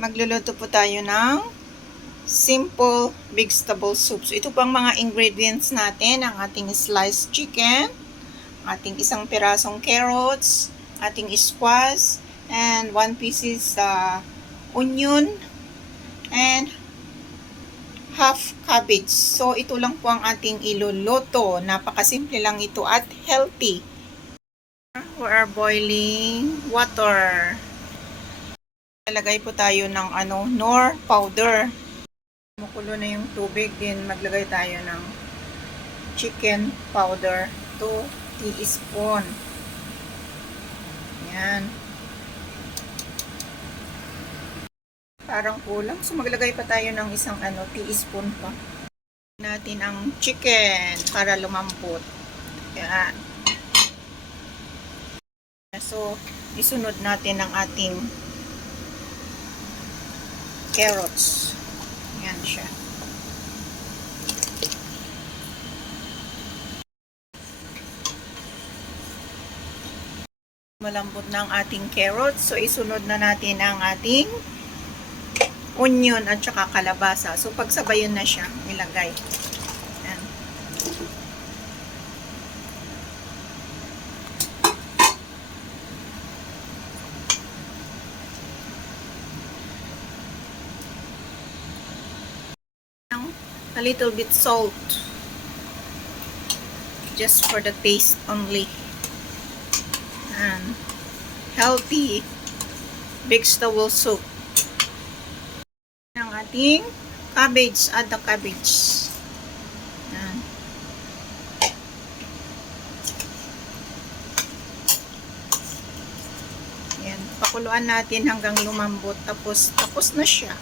Magluluto po tayo ng simple vegetable soup. So, ito pang mga ingredients natin. Ang ating sliced chicken, ating isang pirasong carrots, ating squash, and 1 pieces onion, and half cabbage. So, ito lang po ang ating iluluto. Napakasimple lang ito at healthy. We are boiling water. Maglagay po tayo ng nor powder. Kumukulo na yung tubig, din maglagay tayo ng chicken powder, 2 teaspoon. Yan. Parang kulang. So maglagay pa tayo ng isang teaspoon pa. Natin ang chicken para lumambot. Yan. So isunod natin ang ating carrots. Yan siya. Malambot na ang ating carrots. So, isunod na natin ang ating onion at saka kalabasa. So, pagsabayan na siya, ilagay. Yan. A little bit salt, just for the taste only. And healthy vegetable soup. Ang ating cabbage, add the cabbage. Yan. Yan, pakuluan natin hanggang lumambot, tapos na siya.